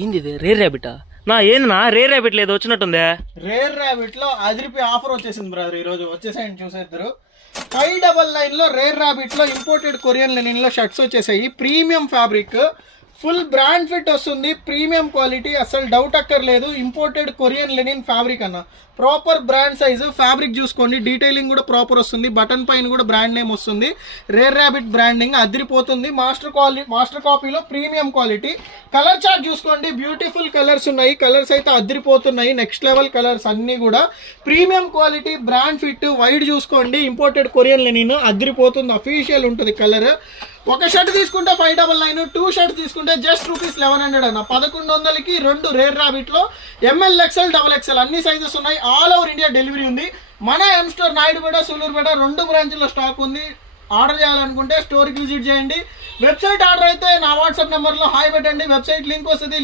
ఏంది ఇది రేర్ ర్యాబిటా? ఏంది రేర్ ర్యాబిట్ లేదు వచ్చినట్టుందే. రేర్ ర్యాబిట్ లో అదిరిపి ఆఫర్ వచ్చేసింది బ్రదర్. ఈ రోజు వచ్చేసాయండి చూసేద్దరు. 599 లో రేర్ ర్యాబిట్ లో ఇంపోర్టెడ్ కొరియన్ లెనిన్ లో షర్ట్స్ వచ్చేసాయి. Premium fabric, full brand fit వస్తుంది, ప్రీమియం క్వాలిటీ, అసలు డౌట్ అక్కర్లేదు. ఇంపోర్టెడ్ కొరియన్ లెనిన్ ఫ్యాబ్రిక్ అన్న, ప్రాపర్ బ్రాండ్ సైజు. ఫ్యాబ్రిక్ చూసుకోండి, డీటెయిలింగ్ కూడా ప్రాపర్ వస్తుంది, బటన్ పైన కూడా బ్రాండ్ నేమ్ వస్తుంది. రేర్ ర్యాబిట్ బ్రాండింగ్ అదిరిపోతుంది. మాస్టర్ కాపీలో ప్రీమియం క్వాలిటీ. కలర్ చార్ట్ చూసుకోండి, బ్యూటిఫుల్ కలర్స్ ఉన్నాయి. కలర్స్ అయితే అదిరిపోతున్నాయి, నెక్స్ట్ లెవెల్ కలర్స్ అన్నీ కూడా. Premium quality, brand fit. Wide చూసుకోండి, ఇంపోర్టెడ్ కొరియన్ లెనిన్ అదిరిపోతుంది, అఫీషియల్ ఉంటుంది కలర్. ఒక షర్ట్ తీసుకుంటే 599, 2 షర్ట్స్ తీసుకుంటే జస్ట్ ₹1100 అన్న. 1100కి 2 రేర్ ర్యాబిట్ లో ML, XL, XXL అన్ని సైజెస్ ఉన్నాయి. ఆల్ ఓవర్ ఇండియా డెలివరీ ఉంది. మన ఎం స్టోర్ నాయుడుపేట, సూలూరుపేట 2 బ్రాంచ్లో స్టాక్ ఉంది. ఆర్డర్ చేయాలనుకుంటే స్టోర్కి విజిట్ చేయండి. వెబ్సైట్ ఆర్డర్ అయితే నా వాట్సాప్ నెంబర్లో హాయ్ పెట్టండి, వెబ్సైట్ లింక్ వస్తుంది.